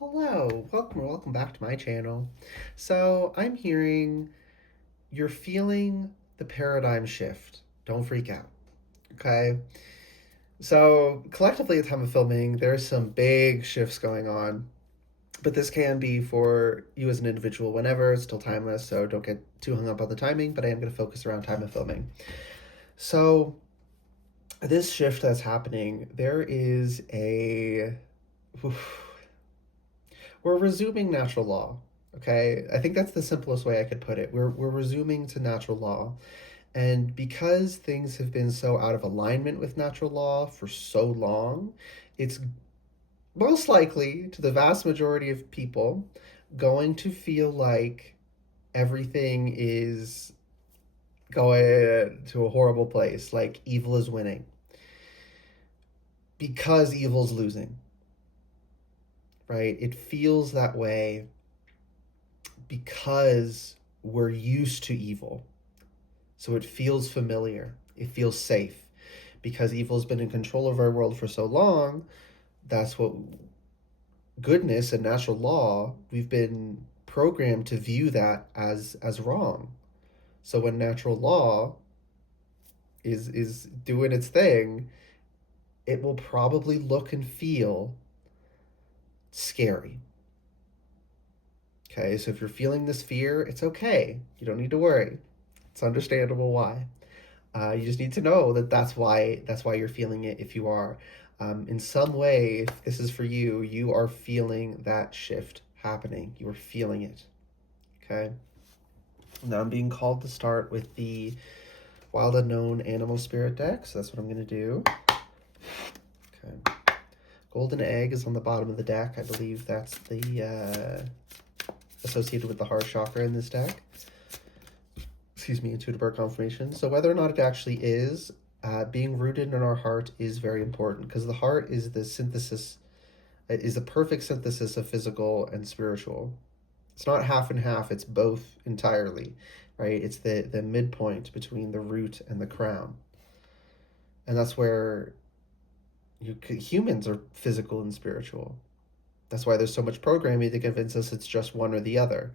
Hello, welcome back to my channel. So I'm hearing you're feeling the paradigm shift. Don't freak out, okay? So collectively at the time of filming, there's some big shifts going on, but this can be for you as an individual whenever. It's still timeless, so don't get too hung up on the timing, but I am going to focus around time of filming. So this shift that's happening, there is a... oof, we're resuming natural law. Okay, I think that's the simplest way I could put it. We're resuming to natural law, and because things have been so out of alignment with natural law for so long, it's most likely to the vast majority of people going to feel like everything is going to a horrible place, like evil is winning because evil's losing, right? It feels that way because we're used to evil. So it feels familiar. It feels safe. Because evil's been in control of our world for so long, that's what goodness and natural law, we've been programmed to view that as wrong. So when natural law is doing its thing, it will probably look and feel scary. Okay, so if you're feeling this fear, it's okay. You don't need to worry. It's understandable why. You just need to know that that's why you're feeling it. If you are, in some way, if this is for you, you are feeling that shift happening. You are feeling it. Okay. Now I'm being called to start with the Wild Unknown Animal Spirit deck, so that's what I'm gonna do. Okay. Golden Egg is on the bottom of the deck. I believe that's the associated with the heart chakra in this deck. Excuse me, intuitive birth confirmation. So whether or not it actually is, being rooted in our heart is very important because the heart is the synthesis, is the perfect synthesis of physical and spiritual. It's not half and half, it's both entirely, right? It's the midpoint between the root and the crown. And that's where humans are physical and spiritual. That's why there's so much programming to convince us it's just one or the other.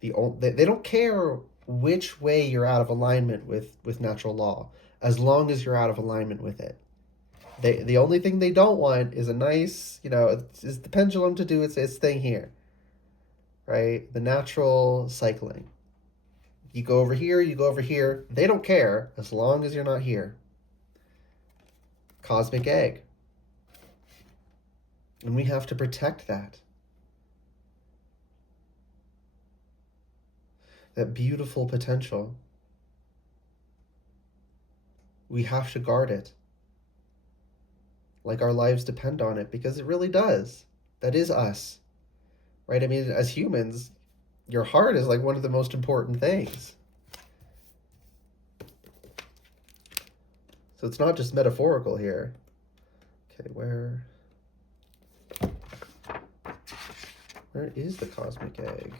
They don't care which way you're out of alignment with natural law, as long as you're out of alignment with it. The only thing they don't want is a nice, is the pendulum to do its thing here, right? The natural cycling. You go over here, you go over here. They don't care as long as you're not here. Cosmic egg. And we have to protect that. That beautiful potential. We have to guard it. Like our lives depend on it, because it really does. That is us, right? I mean, as humans, your heart is like one of the most important things. So it's not just metaphorical here. Okay, where is the cosmic egg?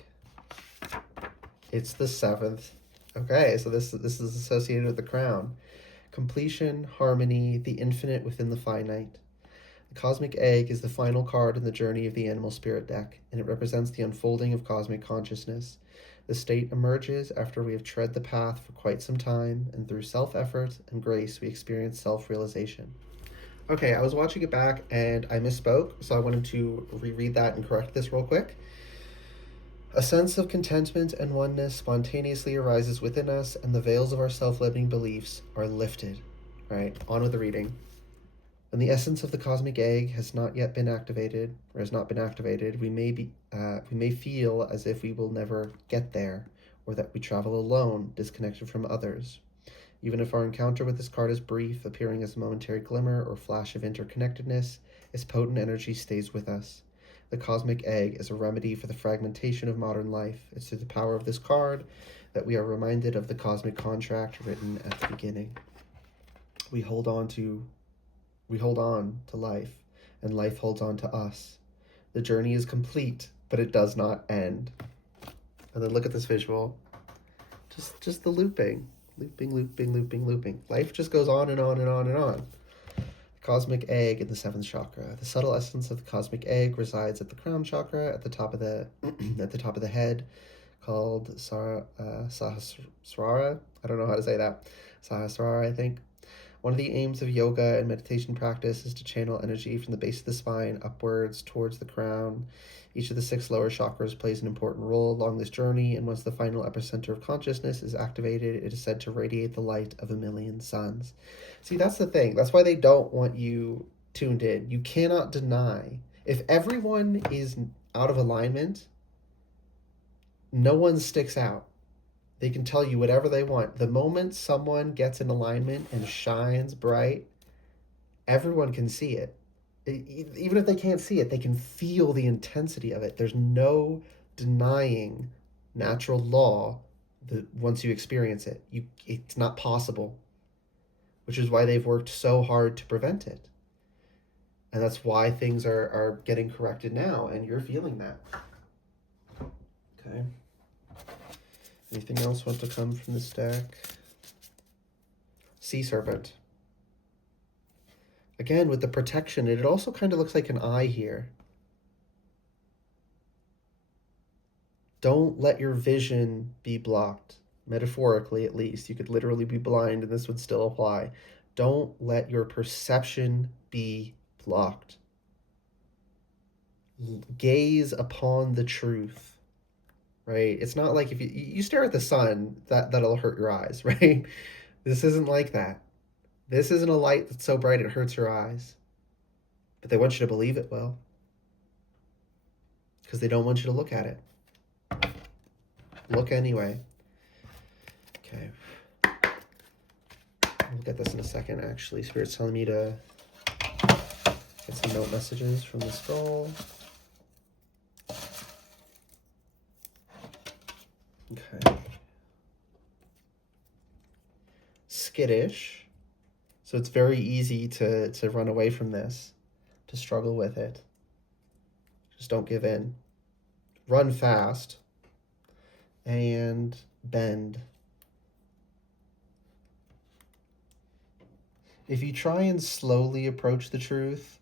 It's the 7th. Okay, so this is associated with the crown. Completion, harmony, the infinite within the finite. The cosmic egg is the final card in the journey of the animal spirit deck, and it represents the unfolding of cosmic consciousness. The state emerges after we have tread the path for quite some time, and through self-effort and grace we experience self-realization. Okay, I was watching it back and I misspoke, so I wanted to reread that and correct this real quick. A sense of contentment and oneness spontaneously arises within us, and the veils of our self-limiting beliefs are lifted. Right, on with the reading. When the essence of the cosmic egg has not yet been activated, or has not been activated, we may feel as if we will never get there, or that we travel alone, disconnected from others. Even if our encounter with this card is brief, appearing as a momentary glimmer or flash of interconnectedness, its potent energy stays with us. The cosmic egg is a remedy for the fragmentation of modern life. It's through the power of this card that we are reminded of the cosmic contract written at the beginning. We hold on to life, and life holds on to us. The journey is complete, but it does not end. And then look at this visual. Just the looping. Looping. Life just goes on and on and on and on. Cosmic egg in the seventh chakra. The subtle essence of the cosmic egg resides at the crown chakra, at the top of the at the top of the head, called Sahasrara. I don't know how to say that. Sahasrara, I think. One of the aims of yoga and meditation practice is to channel energy from the base of the spine upwards towards the crown. Each of the 6 lower chakras plays an important role along this journey, and once the final epicenter of consciousness is activated, it is said to radiate the light of 1,000,000 suns. See, that's the thing. That's why they don't want you tuned in. You cannot deny. If everyone is out of alignment, no one sticks out. They can tell you whatever they want. The moment someone gets in alignment and shines bright, everyone can see it. Even if they can't see it, they can feel the intensity of it. There's no denying natural law that once you experience it. It's not possible, which is why they've worked so hard to prevent it. And that's why things are getting corrected now, and you're feeling that. Okay. Anything else want to come from this deck? Sea Serpent. Again, with the protection, it also kind of looks like an eye here. Don't let your vision be blocked. Metaphorically, at least. You could literally be blind and this would still apply. Don't let your perception be blocked. Gaze upon the truth. Right? It's not like if you stare at the sun, that'll hurt your eyes, right? This isn't like that. This isn't a light that's so bright it hurts your eyes. But they want you to believe it will. Because they don't want you to look at it. Look anyway. Okay. We'll get this in a second, actually. Spirit's telling me to get some note messages from the skull. Okay. Skittish. So it's very easy to run away from this, to struggle with it. Just don't give in. Run fast. And bend. If you try and slowly approach the truth,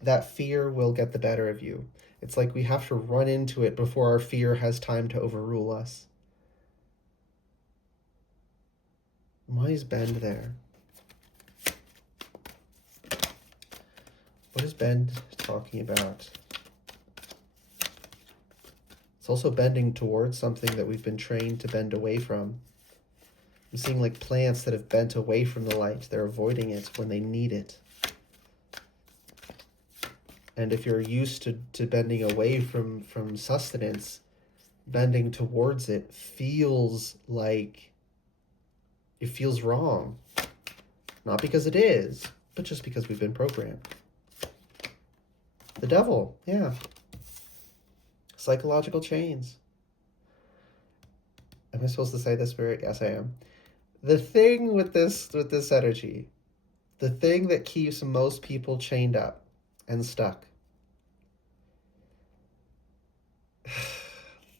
that fear will get the better of you. It's like we have to run into it before our fear has time to overrule us. Why is bend there? What is bend talking about? It's also bending towards something that we've been trained to bend away from. I'm seeing like plants that have bent away from the light. They're avoiding it when they need it. And if you're used to bending away from sustenance, bending towards it feels like it feels wrong. Not because it is, but just because we've been programmed. The devil, yeah. Psychological chains. Am I supposed to say this, Spirit? Yes, I am. The thing with this energy, the thing that keeps most people chained up and stuck,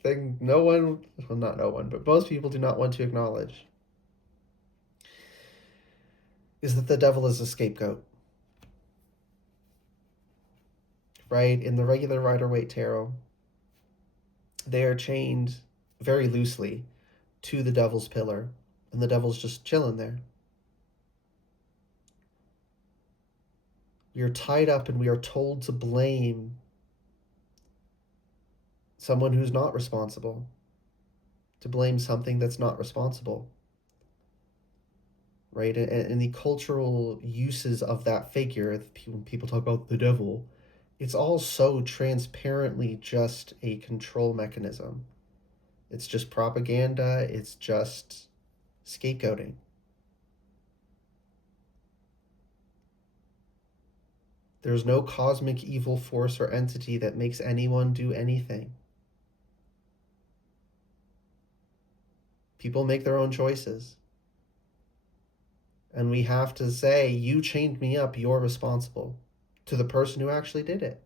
thing no one, well, not no one, but most people do not want to acknowledge, is that the devil is a scapegoat. Right? In the regular Rider-Waite Tarot, they are chained very loosely to the devil's pillar, and the devil's just chilling there. We are tied up and we are told to blame someone who's not responsible, to blame something that's not responsible. Right? And the cultural uses of that figure, when people talk about the devil, it's all so transparently just a control mechanism. It's just propaganda. It's just scapegoating. There's no cosmic evil force or entity that makes anyone do anything. People make their own choices. And we have to say, you chained me up, you're responsible. To the person who actually did it.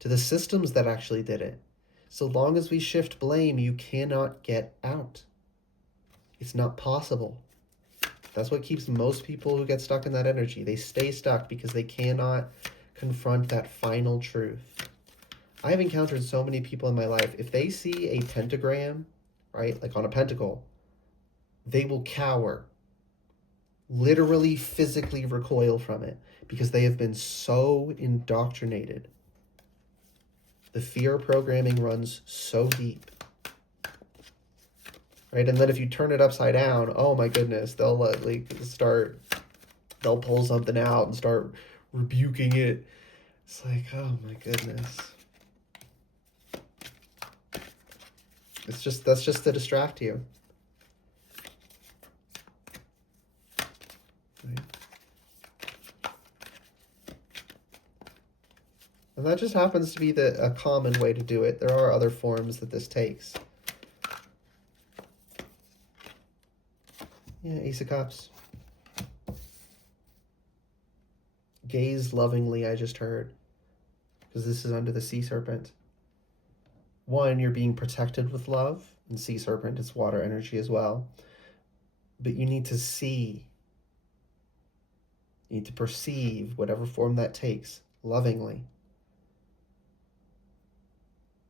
To the systems that actually did it. So long as we shift blame, you cannot get out. It's not possible. That's what keeps most people who get stuck in that energy. They stay stuck because they cannot confront that final truth. I've encountered so many people in my life, if they see a pentagram, right, like on a pentacle, they will cower, literally physically recoil from it because they have been so indoctrinated. The fear programming runs so deep. Right? And then if you turn it upside down, oh my goodness, they'll they'll pull something out and start rebuking it. It's like, oh my goodness. That's just to distract you. Right? And that just happens to be a common way to do it. There are other forms that this takes. Yeah, Ace of Cups. Gaze lovingly, I just heard. Because this is under the Sea Serpent. One, you're being protected with love. And Sea Serpent is water energy as well. But you need to see. You need to perceive whatever form that takes lovingly.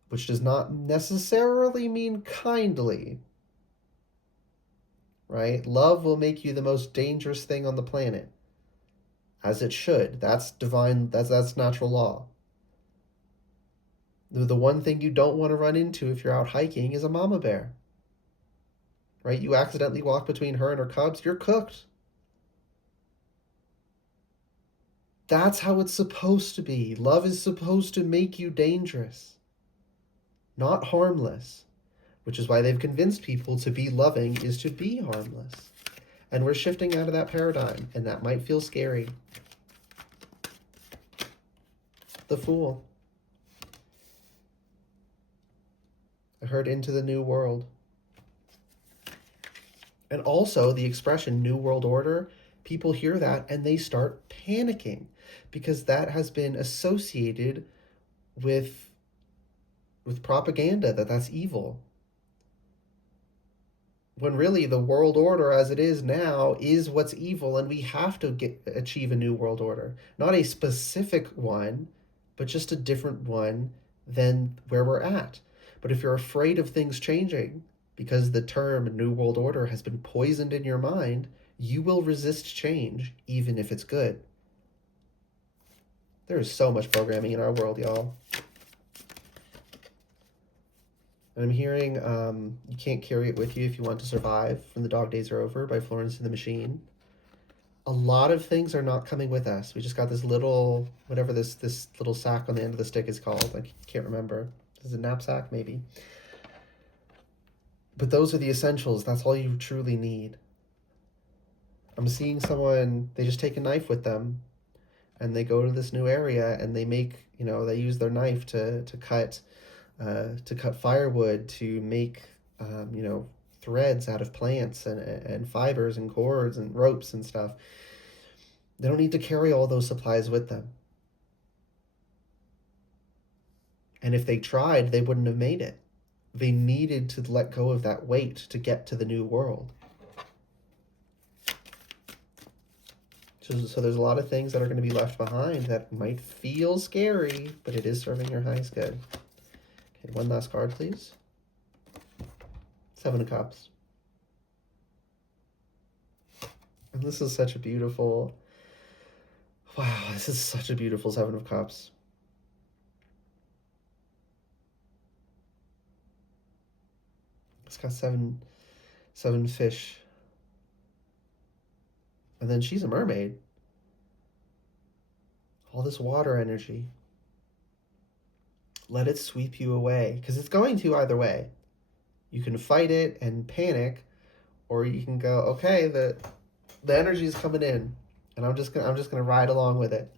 Which does not necessarily mean kindly. Right? Love will make you the most dangerous thing on the planet. As it should. That's divine, that's natural law. The one thing you don't want to run into if you're out hiking is a mama bear. Right? You accidentally walk between her and her cubs, you're cooked. That's how it's supposed to be. Love is supposed to make you dangerous, not harmless. Which is why they've convinced people to be loving is to be harmless. And we're shifting out of that paradigm, and that might feel scary. The Fool. I heard into the new world. And also the expression New World Order, people hear that and they start panicking because that has been associated with propaganda, that's evil. When really the world order as it is now is what's evil, and we have to achieve a new world order. Not a specific one, but just a different one than where we're at. But if you're afraid of things changing, because the term New World Order has been poisoned in your mind, you will resist change, even if it's good. There is so much programming in our world, y'all. And I'm hearing You Can't Carry It With You If You Want to Survive from The Dog Days Are Over by Florence and the Machine. A lot of things are not coming with us. We just got this little, whatever this little sack on the end of the stick is called. I can't remember. Is it a knapsack? Maybe. But those are the essentials. That's all you truly need. I'm seeing someone, they just take a knife with them and they go to this new area and they make, they use their knife to cut firewood, to make, threads out of plants and fibers and cords and ropes and stuff. They don't need to carry all those supplies with them. And if they tried, they wouldn't have made it. They needed to let go of that weight to get to the new world. So there's a lot of things that are going to be left behind that might feel scary, but it is serving your highest good. Okay, one last card, please. Seven of Cups. And this is such a beautiful... Wow, this is such a beautiful Seven of Cups. It's got seven fish. And then she's a mermaid. All this water energy. Let it sweep you away. Because it's going to either way. You can fight it and panic, or you can go, okay, the energy is coming in, and I'm just gonna ride along with it.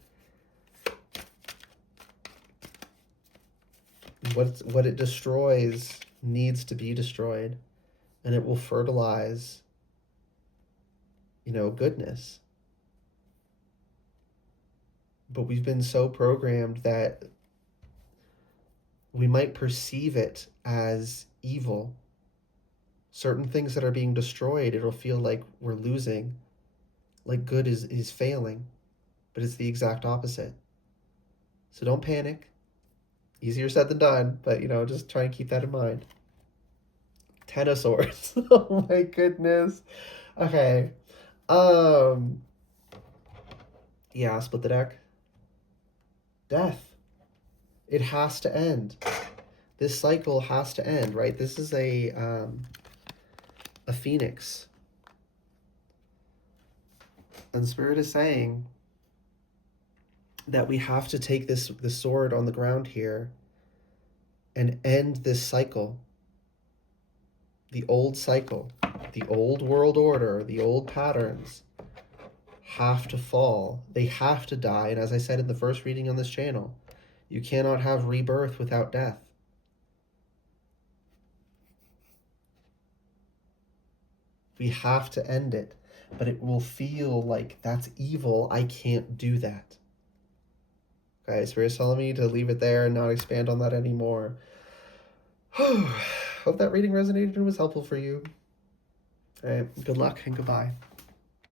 What it destroys needs to be destroyed, and it will fertilize, goodness. But we've been so programmed that we might perceive it as evil. Certain things that are being destroyed, it'll feel like we're losing. like good is failing, but it's the exact opposite. So don't panic. Easier said than done, but just try and keep that in mind. Ten of Swords. Oh my goodness. Okay. Um. Yeah, split the deck. Death. It has to end. This cycle has to end, right? This is a phoenix. And Spirit is saying that we have to take this sword on the ground here and end this cycle. The old cycle, the old world order, the old patterns have to fall. They have to die. And as I said in the first reading on this channel, you cannot have rebirth without death. We have to end it. But it will feel like that's evil. I can't do that. Okay, Spirit's telling me to leave it there and not expand on that anymore. Hope that reading resonated and was helpful for you. All right, good luck and goodbye.